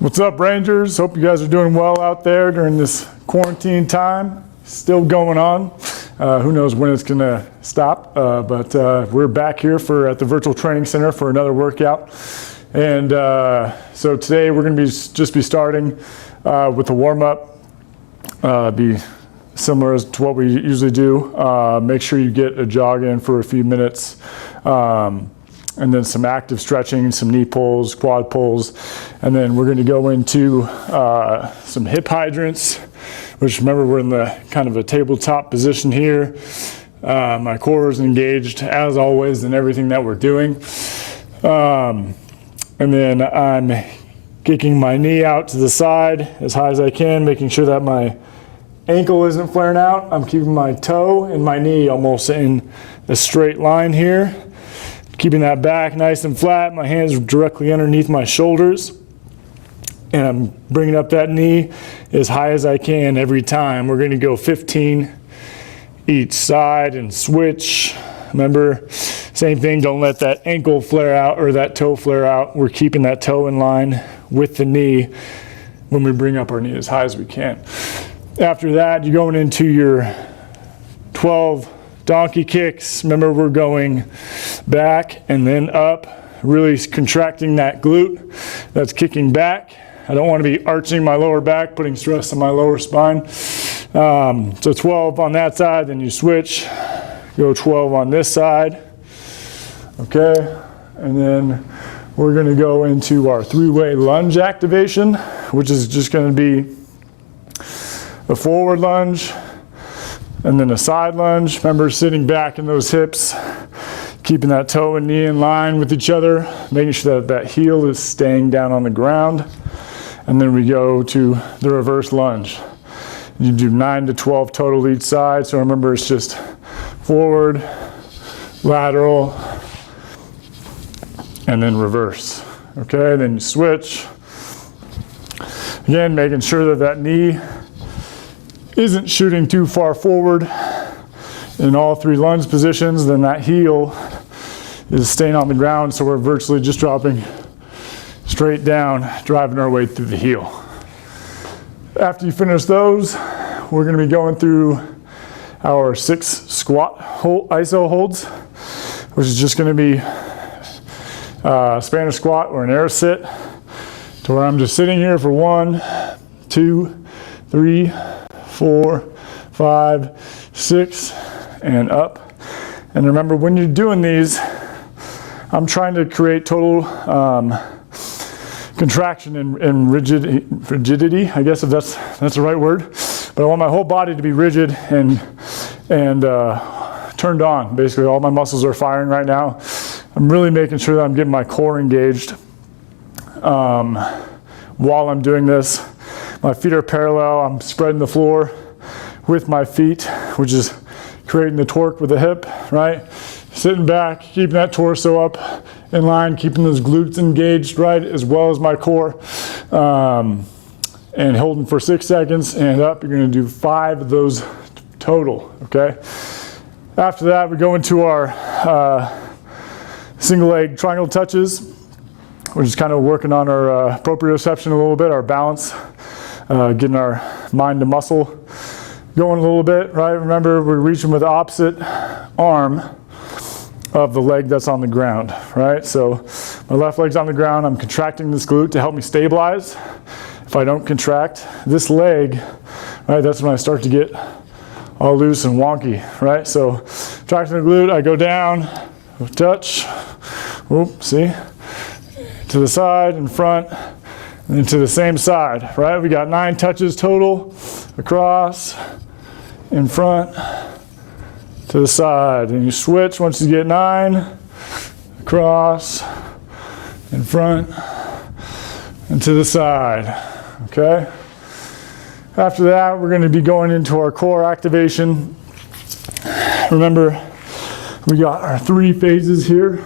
What's up, Rangers? Hope you guys are doing well out there during this quarantine time. Still going on. Who knows when it's gonna stop, but we're back here at the virtual training center for another workout. And so today we're gonna just be starting with a warm-up. Be similar to what we usually do. Make sure you get a jog in for a few minutes. And then some active stretching, some knee pulls, quad pulls. And then we're gonna go into some hip hydrants, which remember we're in the kind of a tabletop position here. My core is engaged as always in everything that we're doing. And then I'm kicking my knee out to the side as high as I can, making sure that my ankle isn't flaring out. I'm keeping my toe and my knee almost in a straight line here. Keeping that back nice and flat, my hands directly underneath my shoulders. And I'm bringing up that knee as high as I can every time. We're gonna go 15 each side and switch. Remember, same thing, don't let that ankle flare out or that toe flare out. We're keeping that toe in line with the knee when we bring up our knee as high as we can. After that, you're going into your 12 donkey kicks. Remember, we're going back and then up, really contracting that glute that's kicking back. I don't want to be arching my lower back, putting stress on my lower spine. So 12 on that side, then you switch, go 12 on this side. Okay, and then we're going to go into our three-way lunge activation, which is just going to be a forward lunge, and then a side lunge. Remember, sitting back in those hips, keeping that toe and knee in line with each other, making sure that that heel is staying down on the ground. And then we go to the reverse lunge. You do 9 to 12 total each side. So remember, it's just forward, lateral, and then reverse. Okay, then you switch. Again, making sure that that knee isn't shooting too far forward in all three lunge positions, then that heel is staying on the ground, so we're virtually just dropping straight down, driving our way through the heel. After you finish those, we're going to be going through our 6 squat iso holds, which is just going to be Spanish squat or an air sit, to where I'm just sitting here for 1, 2, 3, 4, 5, 6, and up. And remember, when you're doing these, I'm trying to create total contraction and rigidity, I guess, if that's the right word. But I want my whole body to be rigid and turned on. Basically, all my muscles are firing right now. I'm really making sure that I'm getting my core engaged while I'm doing this. My feet are parallel. I'm spreading the floor with my feet, which is creating the torque with the hip, right? Sitting back, keeping that torso up in line, keeping those glutes engaged, right, as well as my core. And holding for 6 seconds and up. You're gonna do 5 of those total, okay? After that, we go into our single leg triangle touches. We're just kind of working on our proprioception a little bit, our balance. Getting our mind to muscle going a little bit, right? Remember, we're reaching with the opposite arm of the leg that's on the ground, right? So my left leg's on the ground. I'm contracting this glute to help me stabilize. If I don't contract this leg, right, that's when I start to get all loose and wonky, right? So contracting the glute, I go down, touch, whoop, see? To the side, in front, and then to the same side, right? We got 9 touches total, across, in front, to the side. And you switch once you get 9, across, in front, and to the side, okay? After that, we're gonna be going into our core activation. Remember, we got our 3 phases here,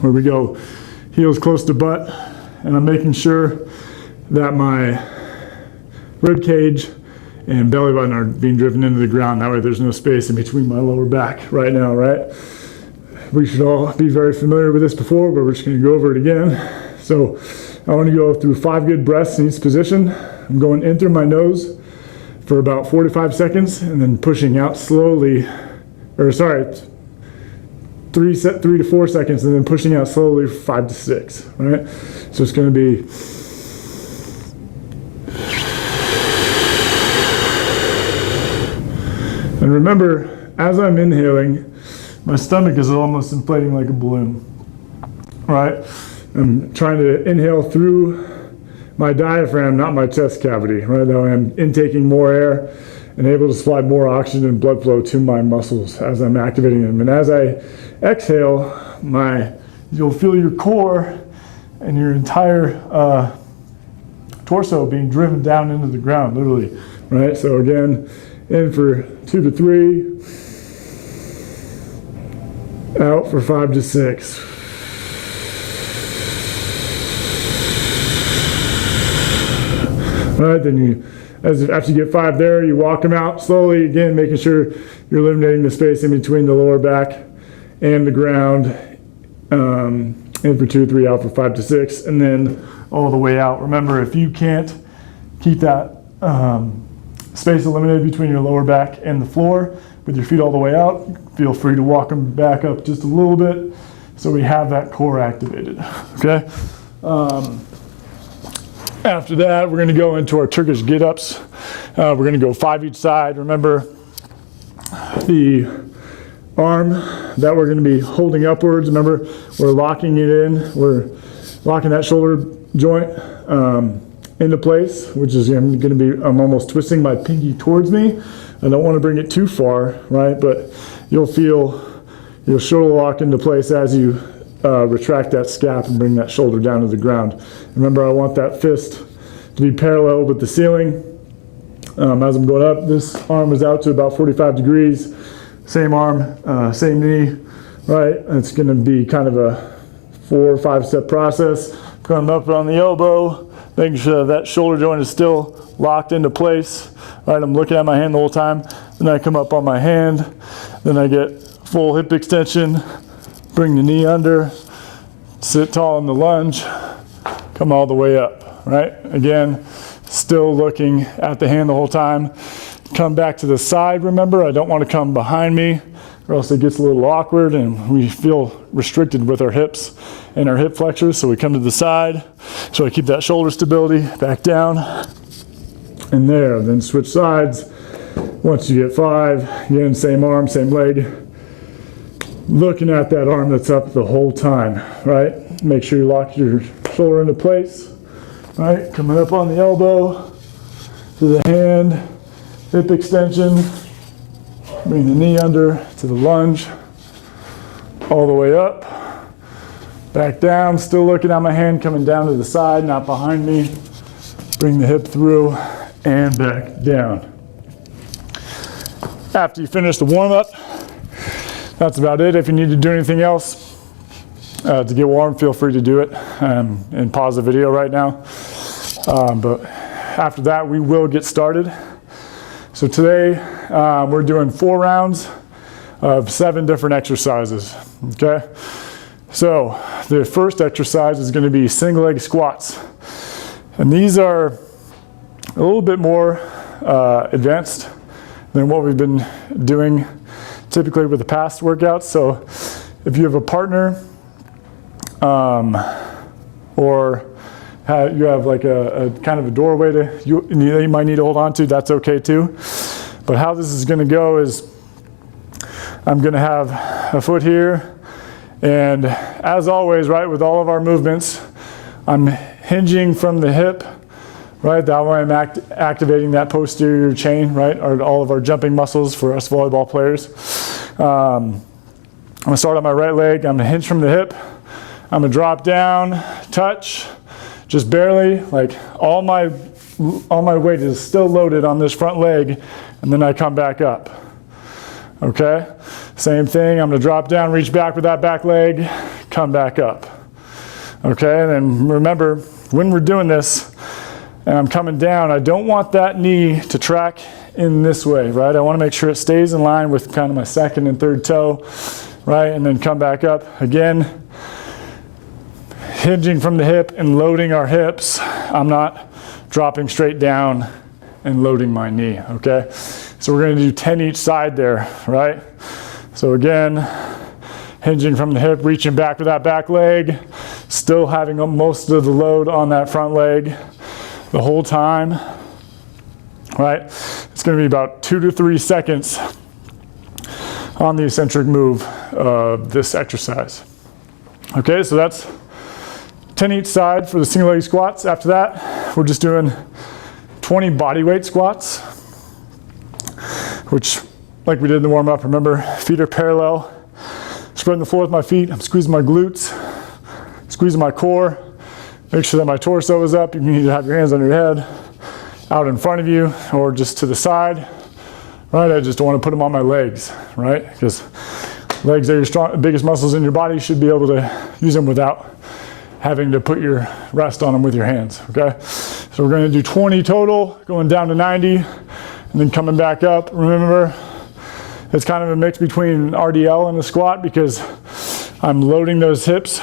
where we go heels close to butt, and I'm making sure that my rib cage and belly button are being driven into the ground. That way there's no space in between my lower back right now, right? We should all be very familiar with this before, but we're just gonna go over it again. So I want to go through 5 good breaths in each position. I'm going in through my nose for about 45 seconds and then pushing out slowly, or sorry, 3 to 4 seconds and then pushing out slowly for 5 to 6, right? So it's going to be and remember, as I'm inhaling, my stomach is almost inflating like a balloon, right? I'm trying to inhale through my diaphragm, not my chest cavity, right? That way I'm intaking more air and able to supply more oxygen and blood flow to my muscles as I'm activating them. And as I exhale, you'll feel your core and your entire torso being driven down into the ground, literally, right? So again, in for 2 to 3, out for 5 to 6. All right, then after you get 5 there, you walk them out slowly, again, making sure you're eliminating the space in between the lower back and the ground. In for 2 to 3, out for 5 to 6, and then all the way out. Remember, if you can't keep that space eliminated between your lower back and the floor with your feet all the way out, feel free to walk them back up just a little bit so we have that core activated, okay? After that, we're going to go into our Turkish Get-Ups. We're going to go 5 each side. Remember, the arm that we're going to be holding upwards, remember, we're locking it in. We're locking that shoulder joint into place, which is going to be, I'm almost twisting my pinky towards me. I don't want to bring it too far, right? But you'll feel your shoulder lock into place as you retract that scap and bring that shoulder down to the ground. Remember, I want that fist to be parallel with the ceiling. As I'm going up, this arm is out to about 45 degrees. Same arm, same knee, right? It's going to be kind of a 4 or 5 step process. Coming up on the elbow, making sure that shoulder joint is still locked into place. Right, I'm looking at my hand the whole time. Then I come up on my hand. Then I get full hip extension. Bring the knee under. Sit tall in the lunge. Come all the way up. Right? Again, still looking at the hand the whole time. Come back to the side. Remember, I don't want to come behind me, or else it gets a little awkward and we feel restricted with our hips and our hip flexors. So we come to the side. So I keep that shoulder stability. Back down. And there, then switch sides. Once you get 5, again, same arm, same leg. Looking at that arm that's up the whole time, right? Make sure you lock your shoulder into place, right? Coming up on the elbow, to the hand, hip extension. Bring the knee under to the lunge, all the way up. Back down, still looking at my hand, coming down to the side, not behind me. Bring the hip through and back down. After you finish the warm-up, that's about it. If you need to do anything else to get warm, feel free to do it and pause the video right now. But after that, we will get started. So today, we're doing 4 rounds of 7 different exercises, okay? So the first exercise is going to be single leg squats. And these are a little bit more advanced than what we've been doing typically with the past workouts. So if you have a partner or you have like a kind of a doorway you might need to hold on to, that's okay too. But how this is going to go is I'm going to have a foot here, and as always, right, with all of our movements, I'm hinging from the hip. Right, that way I'm activating that posterior chain, right, all of our jumping muscles for us volleyball players. I'm gonna start on my right leg, I'm gonna hinge from the hip, I'm gonna drop down, touch, just barely, like all my weight is still loaded on this front leg, and then I come back up, okay? Same thing, I'm gonna drop down, reach back with that back leg, come back up, okay? And then remember, when we're doing this, and I'm coming down, I don't want that knee to track in this way, right? I want to make sure it stays in line with kind of my second and third toe, right? And then come back up again. hinging from the hip and loading our hips. I'm not dropping straight down and loading my knee, okay? So we're gonna do 10 each side there, right? So again, hinging from the hip, reaching back with that back leg, still having most of the load on that front leg the whole time, right? It's gonna be about 2 to 3 seconds on the eccentric move of this exercise. Okay, so that's 10 each side for the single leg squats. After that, we're just doing 20 bodyweight squats, which, like we did in the warm up, remember, feet are parallel, spreading the floor with my feet. I'm squeezing my glutes, squeezing my core, make sure that my torso is up. You can either have your hands on your head, out in front of you, or just to the side, right? I just don't want to put them on my legs, right? Because legs are your biggest muscles in your body. You should be able to use them without having to put your rest on them with your hands, okay? So we're gonna do 20 total, going down to 90, and then coming back up. Remember, it's kind of a mix between RDL and a squat because I'm loading those hips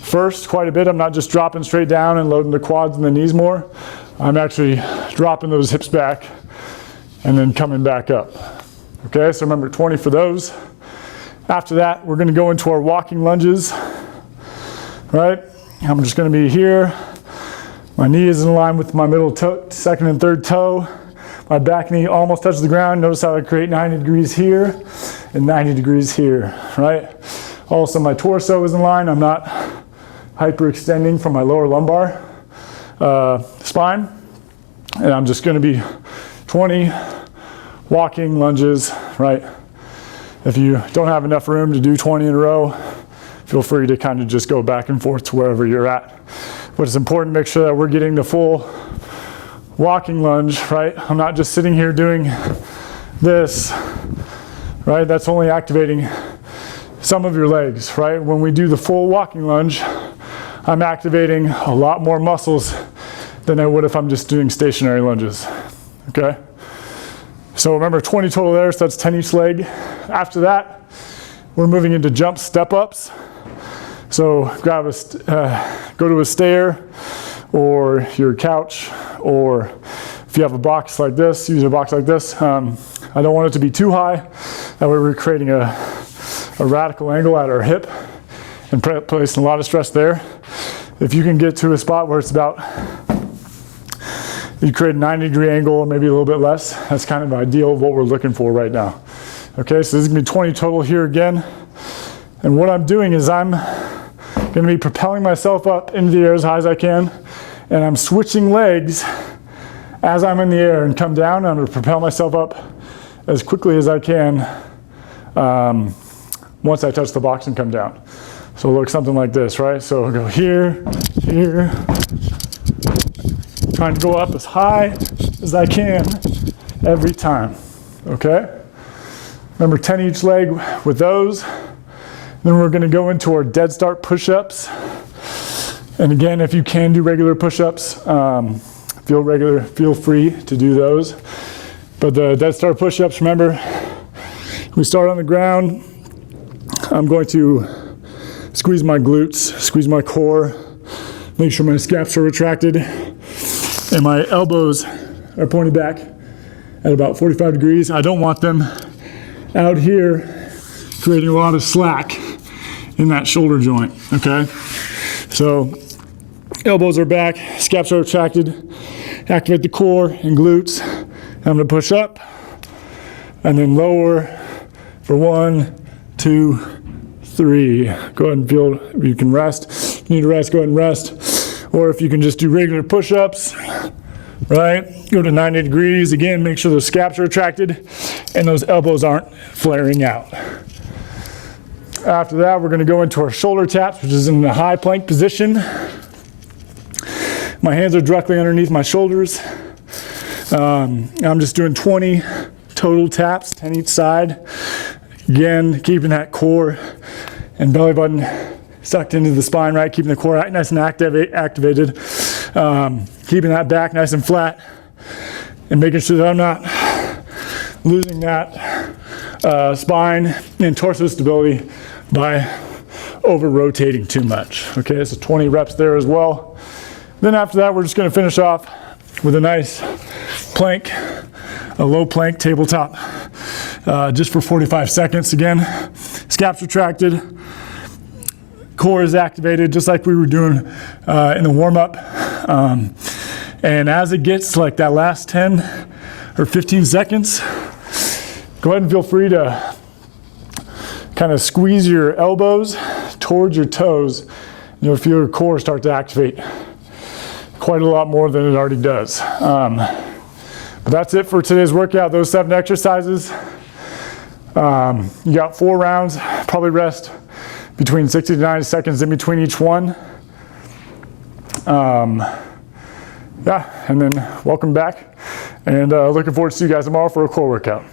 first quite a bit. I'm not just dropping straight down and loading the quads and the knees more. I'm actually dropping those hips back and then coming back up. Okay, so remember 20 for those. After that, we're gonna go into our walking lunges, right? I'm just gonna be here. My knee is in line with my middle toe, second and third toe. My back knee almost touches the ground. Notice how I create 90 degrees here and 90 degrees here, right? Also, my torso is in line. I'm not hyperextending from my lower lumbar spine. And I'm just gonna be 20 walking lunges, right? If you don't have enough room to do 20 in a row, feel free to kind of just go back and forth to wherever you're at. But it's important to make sure that we're getting the full walking lunge, right? I'm not just sitting here doing this, right? That's only activating some of your legs, right? When we do the full walking lunge, I'm activating a lot more muscles than I would if I'm just doing stationary lunges, okay? So remember 20 total there, so that's 10 each leg. After that, we're moving into jump step-ups. So grab go to a stair or your couch, or if you have a box like this, use a box like this. I don't want it to be too high. That way we're creating a radical angle at our hip and placing a lot of stress there. If you can get to a spot where it's about, you create a 90-degree angle or maybe a little bit less, that's kind of ideal of what we're looking for right now. Okay, so this is gonna be 20 total here again. And what I'm doing is I'm gonna be propelling myself up into the air as high as I can, and I'm switching legs as I'm in the air and come down. I'm gonna propel myself up as quickly as I can once I touch the box and come down. So it'll look something like this, right? So I'll go here, here, trying to go up as high as I can every time, okay? Remember 10 each leg with those. Then we're gonna go into our dead start push-ups. And again, if you can do regular push-ups, feel free to do those. But the dead start push-ups, remember, we start on the ground. I'm going to squeeze my glutes, squeeze my core, make sure my scaps are retracted, and my elbows are pointed back at about 45 degrees. I don't want them out here creating a lot of slack in that shoulder joint, okay? So elbows are back, scaps are retracted, activate the core and glutes. I'm gonna push up and then lower for 1, 2, 3. Go ahead and feel, you can rest. If you need to rest, go ahead and rest. Or if you can just do regular push-ups, right? Go to 90 degrees. Again, make sure those scaps are retracted and those elbows aren't flaring out. After that, we're gonna go into our shoulder taps, which is in the high plank position. My hands are directly underneath my shoulders. I'm just doing 20 total taps, 10 each side. Again, keeping that core and belly button sucked into the spine, right? Keeping the core nice and activated. Keeping that back nice and flat and making sure that I'm not losing that spine and torso stability by over rotating too much. Okay, so 20 reps there as well. Then after that, we're just gonna finish off with a nice plank, a low plank tabletop, just for 45 seconds. Again, scaps retracted, core is activated just like we were doing in the warm-up. And as it gets like that last 10 or 15 seconds, go ahead and feel free to kind of squeeze your elbows towards your toes. You'll feel your core start to activate quite a lot more than it already does. But that's it for today's workout, those 7 exercises. You got 4 rounds, probably rest between 60 to 90 seconds in between each one. Yeah, and then welcome back. And looking forward to see you guys tomorrow for a core workout.